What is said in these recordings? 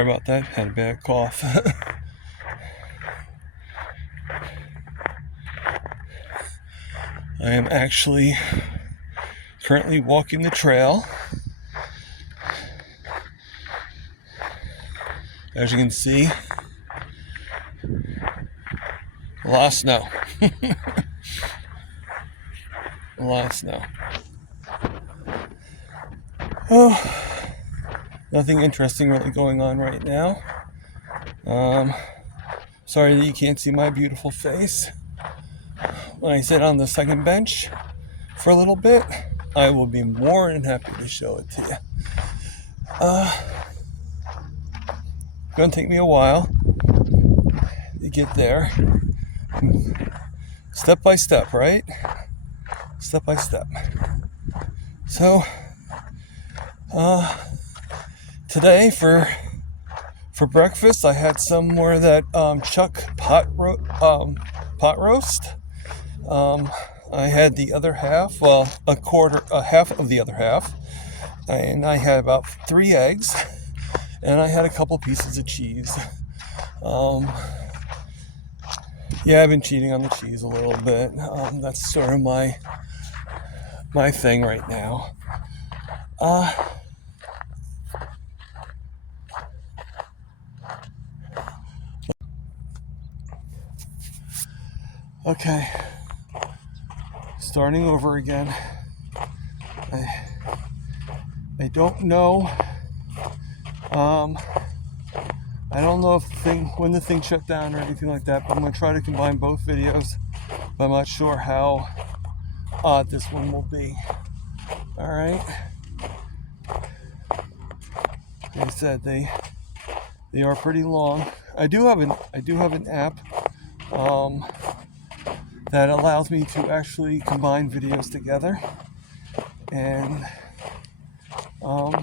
Sorry about that, had a bad cough. I am actually currently walking the trail. As you can see, a lot of snow. A lot of snow. Oh, nothing interesting really going on right now. Sorry that you can't see my beautiful face. When I sit on the second bench for a little bit, I will be more than happy to show it to you. Gonna take me a while to get there. Step by step, right? Step by step. So, today for breakfast, I had some more of that chuck pot roast. I had the other half, well, half of the other half, and I had about 3 eggs, and I had a couple pieces of cheese. Yeah, I've been cheating on the cheese a little bit. That's sort of my thing right now. Okay, starting over again. I don't know. I don't know when the thing shut down or anything like that, but I'm gonna try to combine both videos. But I'm not sure how odd this one will be. All right. Like I said, they are pretty long. I do have an app that allows me to actually combine videos together, and I'll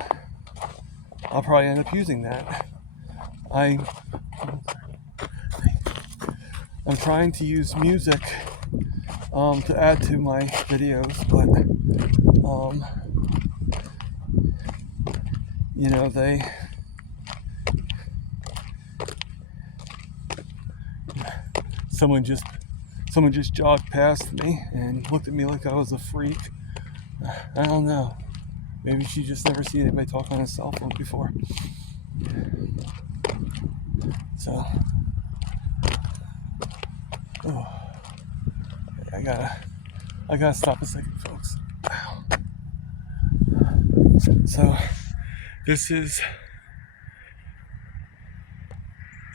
probably end up using that. I'm trying to use music to add to my videos, but someone just jogged past me and looked at me like I was a freak. I don't know. Maybe she just never seen anybody talk on a cell phone before. So, I gotta stop a second, folks. Ow. So, this is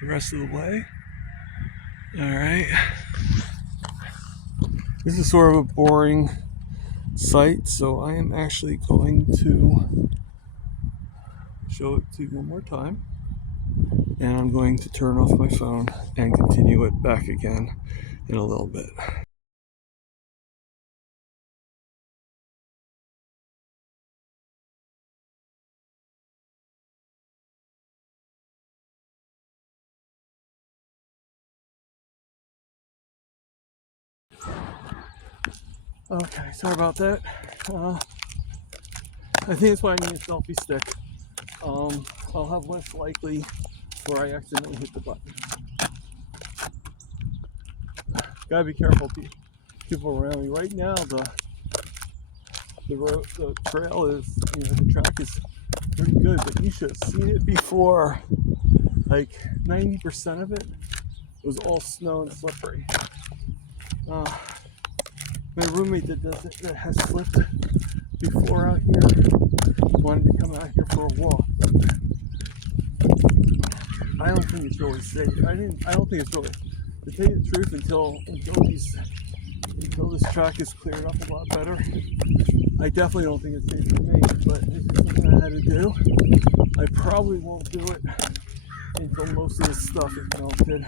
the rest of the way. All right. This is sort of a boring site, so I am actually going to show it to you one more time, and I'm going to turn off my phone and continue it back again in a little bit. Okay, sorry about that. I think that's why I need a selfie stick. I'll have less likely where I accidentally hit the button. Gotta be careful, people around me. Right now, the trail is, the track is pretty good, but you should have seen it before. Like 90% of it was all snow and slippery. My roommate that has slipped before out here wanted to come out here for a walk. I don't think it's really safe. I don't think it's really, to tell you the truth, until this track is cleared up a lot better, I definitely don't think it's safe for me, but it's just something I had to do. I probably won't do it until most of this stuff is melted.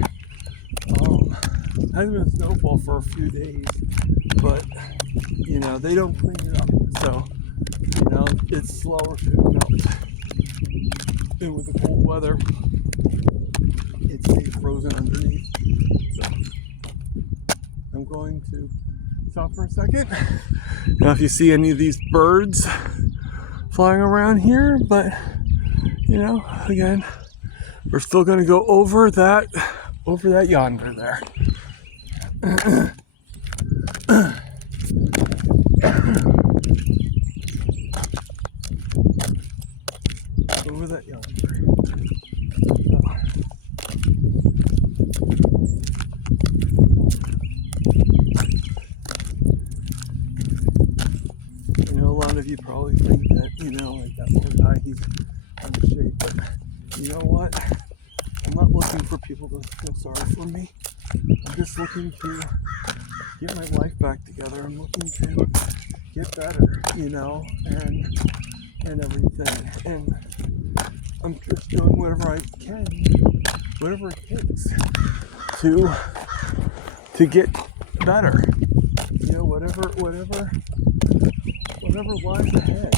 Hasn't been snowfall for a few days, but they don't clean it up, so it's slower to melt. And with the cold weather, it stays frozen underneath. So I'm going to stop for a second. Now, if you see any of these birds flying around here, but again, We're still gonna go over that yonder there. Over that yonder. I know a lot of you probably think that, like that poor guy, he's out of shape, but you know what? I'm not looking for people to feel sorry for me. I'm just looking to get my life back together. I'm looking to get better, and everything. And I'm just doing whatever I can, whatever it takes to get better. Whatever lies ahead.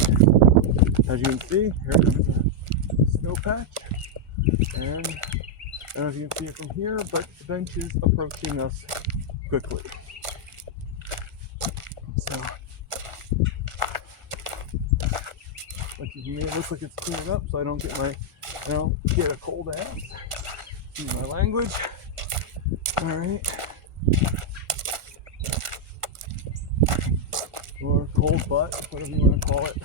As you can see, here comes a snow patch, and I don't know if you can see it from here, but the bench is approaching us quickly. So, like for me, it looks like it's cleared up, so I don't get a cold ass. Use my language. All right. Or cold butt, whatever you want to call it.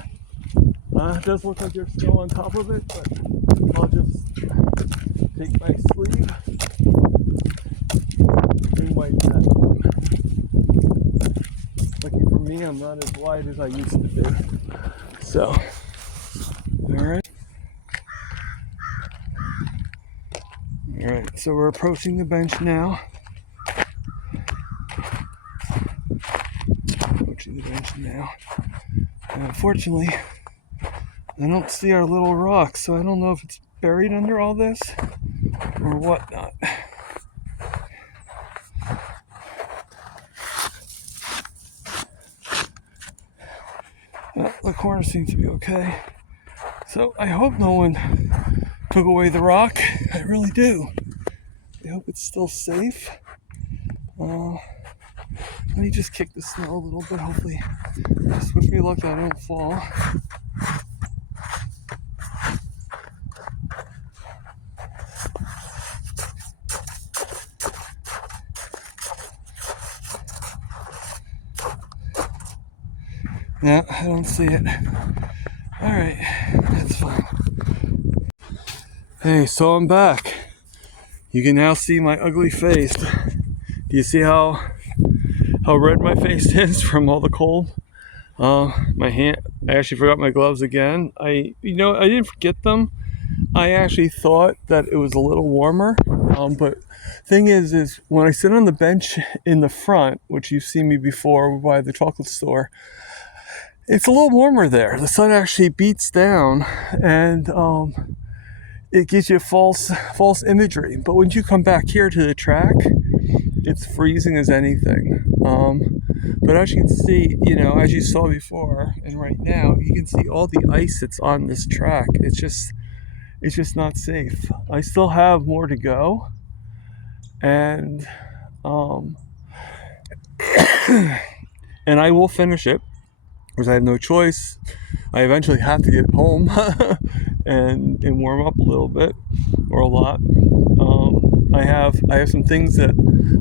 It does look like there's snow on top of it, but I'll just take my sleeve and wipe that up. Lucky for me, I'm not as wide as I used to be. So, alright. Alright, so we're approaching the bench now. And unfortunately, I don't see our little rock, so I don't know if it's buried under all this or whatnot. Well, the corner seems to be okay. So I hope no one took away the rock. I really do. I hope it's still safe. Let me just kick the snow a little bit. Hopefully, just wish me luck that I don't fall. No, I don't see it. Alright, that's fine. Hey, so I'm back. You can now see my ugly face. Do you see how red my face is from all the cold? My hand, I actually forgot my gloves again. I didn't forget them. I actually thought that it was a little warmer. But thing is when I sit on the bench in the front, which you've seen me before by the chocolate store, it's a little warmer there. The sun actually beats down, and it gives you false imagery. But when you come back here to the track, it's freezing as anything. But as you can see, as you saw before, and right now, you can see all the ice that's on this track. It's just not safe. I still have more to go, and and I will finish it because I have no choice. I eventually have to get home and warm up a little bit or a lot. I have some things that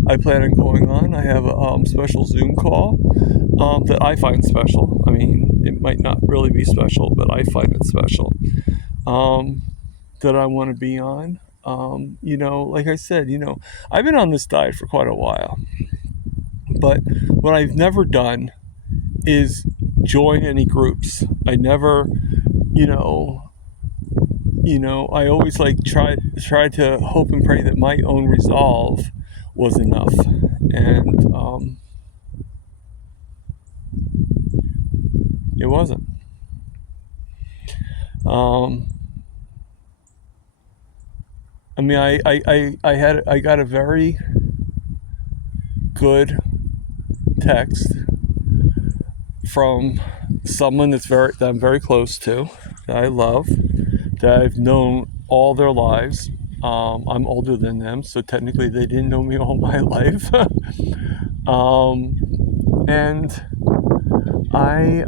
I plan on going on. I have a special Zoom call that I find special. I mean, it might not really be special, but I find it special. That I want to be on. Like I said, I've been on this diet for quite a while. But what I've never done is join any groups. I never, I always tried to hope and pray that my own resolve was enough. And it wasn't. I mean, I got a very good text from someone that I'm very close to, that I love, that I've known all their lives. I'm older than them, so technically they didn't know me all my life. And I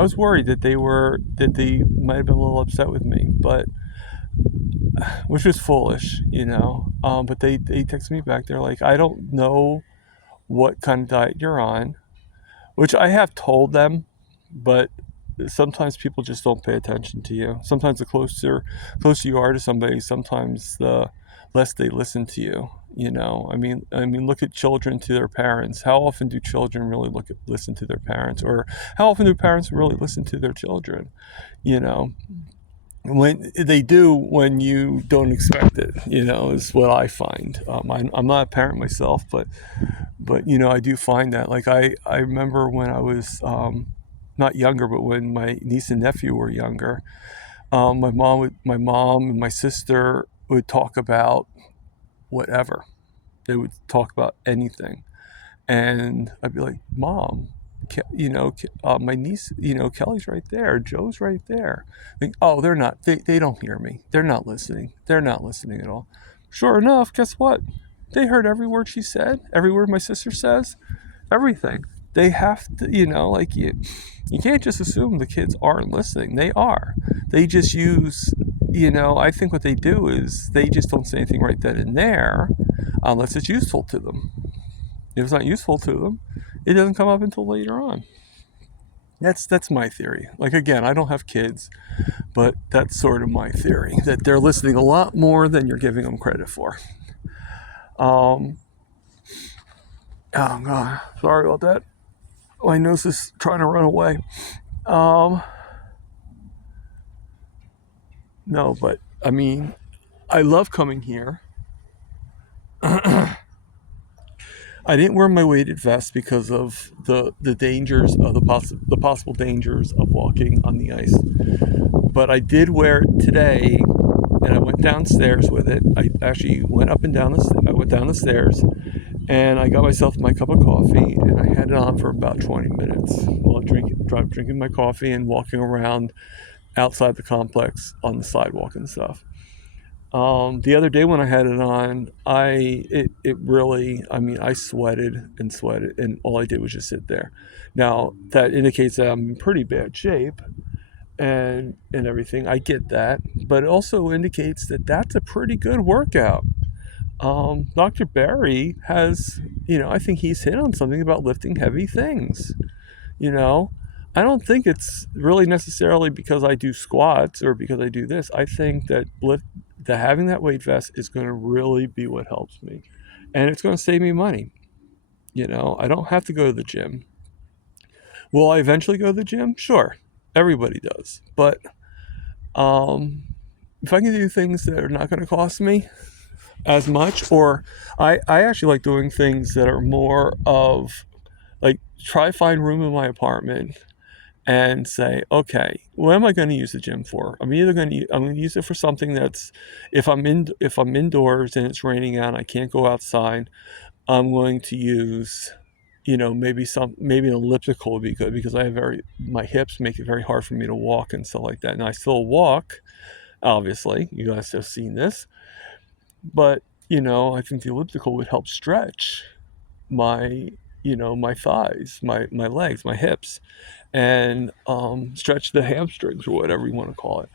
was worried that they might have been a little upset with me, but which was foolish, but they text me back. They're like, I don't know what kind of diet you're on, which I have told them, but sometimes people just don't pay attention to you. Sometimes the closer you are to somebody, sometimes the less they listen to you. I mean, look at children to their parents. How often do children really listen to their parents, or how often do parents really listen to their children? You know, when they do, when you don't expect it, is what I find. I'm not a parent myself, but I do find that. Like I remember when I was not younger, but when my niece and nephew were younger, my mom and my sister would talk about whatever. They would talk about anything, and I'd be like, Mom, my niece, Kelly's right there, Joe's right there. Like, oh, they're not. They don't hear me. They're not listening. They're not listening at all. Sure enough, guess what? They heard every word she said, every word my sister says, everything. They have to, like you can't just assume the kids aren't listening. They are. They just use, I think what they do is they just don't say anything right then and there unless it's useful to them. If it's not useful to them, it doesn't come up until later on. That's my theory. Like, again, I don't have kids, but that's sort of my theory, that they're listening a lot more than you're giving them credit for. Oh God, sorry about that. My nose is trying to run away. No, but I mean, I love coming here. I didn't wear my weighted vest because of the dangers of the possible dangers of walking on the ice. But I did wear it today, and I went downstairs with it. I actually went up and down I went down the stairs, and I got myself my cup of coffee, and I had it on for about 20 minutes while drinking my coffee and walking around outside the complex on the sidewalk and stuff. The other day when I had it on, it really, I mean, I sweated, and all I did was just sit there. Now, that indicates that I'm in pretty bad shape and everything. I get that, but it also indicates that that's a pretty good workout. Dr. Barry has, I think he's hit on something about lifting heavy things. I don't think it's really necessarily because I do squats or because I do this. I think that having that weight vest is going to really be what helps me, and it's going to save me money. I don't have to go to the gym. Will I eventually go to the gym? Sure, everybody does. But if I can do things that are not going to cost me as much, or I actually like doing things that are more of like try find room in my apartment and say, okay, what am I going to use the gym for? I'm going to use it for something that's, if I'm indoors and it's raining out and I can't go outside, I'm going to use, maybe an elliptical would be good, because my hips make it very hard for me to walk and stuff like that. And I still walk, obviously, you guys have seen this, but I think the elliptical would help stretch my thighs, my legs, my hips, and stretch the hamstrings, or whatever you want to call it.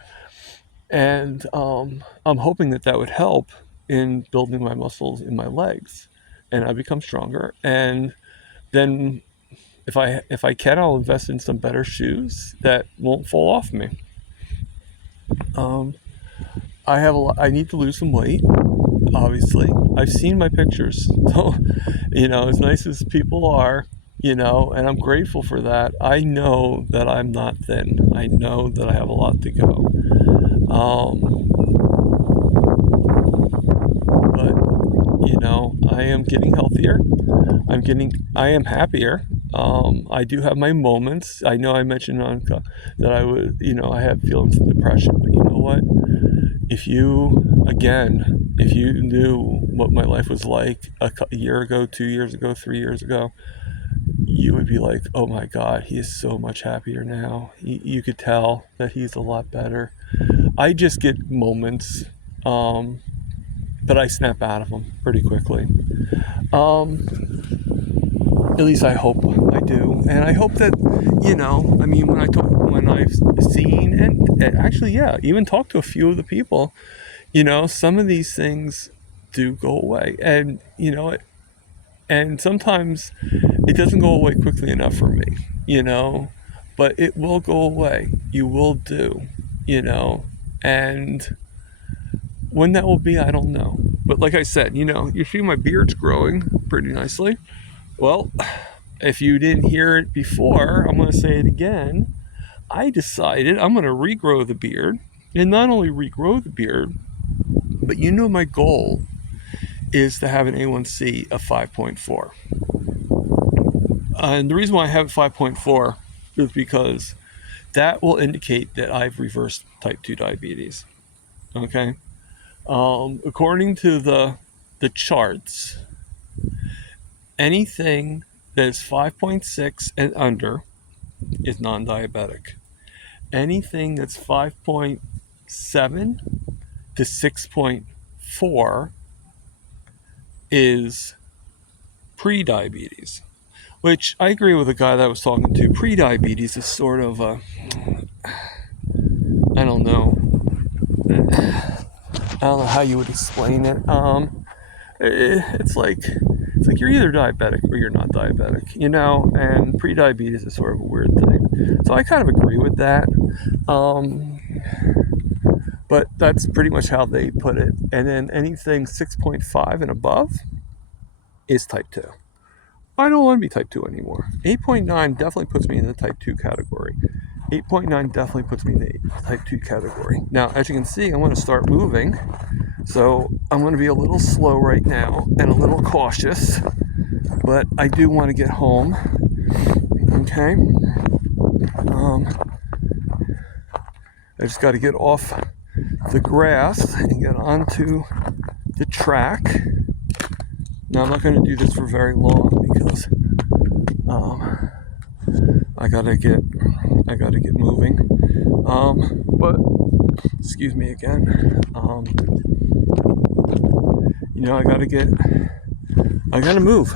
And I'm hoping that would help in building my muscles in my legs, and I become stronger. And then if I can, I'll invest in some better shoes that won't fall off me. I need to lose some weight. Obviously, I've seen my pictures, so as nice as people are, and I'm grateful for that. I know that I'm not thin. I know that I have a lot to go. But I am getting healthier. I am happier. I do have my moments. I know I mentioned that I have feelings of depression, but you know what? If you knew what my life was like a year ago, 2 years ago, 3 years ago, you would be like, oh my God, he is so much happier now. You could tell that he's a lot better. I just get moments, but I snap out of them pretty quickly. At least I hope I do. And I hope that, when I've seen and actually, even talked to a few of the people, some of these things do go away, and and sometimes it doesn't go away quickly enough for me, but it will go away. You will do, and when that will be, I don't know. But like I said, you see my beard's growing pretty nicely. Well, if you didn't hear it before, I'm going to say it again. I decided I'm going to regrow the beard, and not only regrow the beard, but my goal is to have an A1C of 5.4. And the reason why I have 5.4 is because that will indicate that I've reversed type 2 diabetes. Okay? According to the charts, anything that is 5.6 and under is non-diabetic. Anything that's 5.7 to 6.4 is pre-diabetes, which I agree with the guy that I was talking to. Pre-diabetes is sort of I don't know how you would explain it. It's like you're either diabetic or you're not diabetic, and pre-diabetes is sort of a weird thing. So I kind of agree with that. But that's pretty much how they put it. And then anything 6.5 and above is type 2. I don't want to be type 2 anymore. 8.9 definitely puts me in the type 2 category. 8.9 definitely puts me in the type 2 category. Now, as you can see, I'm going to start moving. So I'm going to be a little slow right now and a little cautious. But I do want to get home. Okay? I just got to get off the grass and get onto the track. Now I'm not going to do this for very long because I gotta get moving. But excuse me again. I gotta move.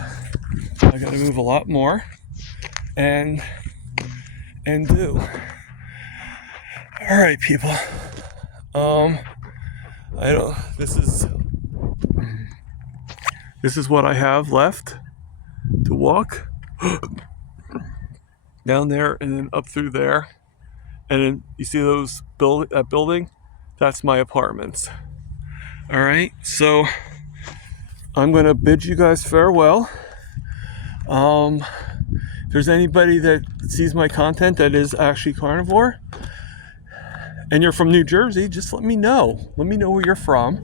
I gotta move a lot more and do. All right, people. This is what I have left to walk down there and then up through there. And then you see that building? That's my apartments. All right, so I'm gonna bid you guys farewell. If there's anybody that sees my content that is actually carnivore and you're from New Jersey, just let me know. Let me know where you're from.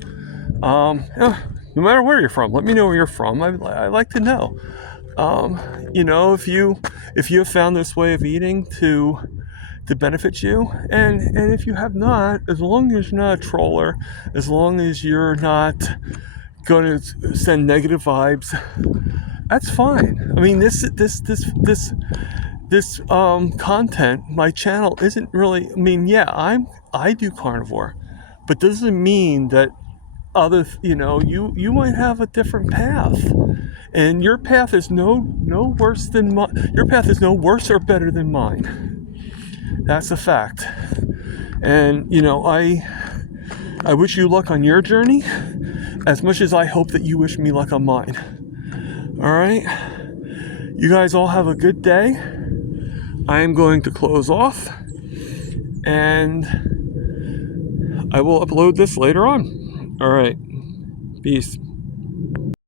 No matter where you're from, let me know where you're from. I like to know. If you have found this way of eating to benefit you, and if you have not, as long as you're not a troller, as long as you're not going to send negative vibes, that's fine. I mean, this content, my channel isn't really. I mean, yeah, I do carnivore, but doesn't mean that you might have a different path, and your path is no worse than mine. Your path is no worse or better than mine. That's a fact. And I wish you luck on your journey as much as I hope that you wish me luck on mine. All right, you guys all have a good day. I am going to close off, and I will upload this later on. All right. Peace.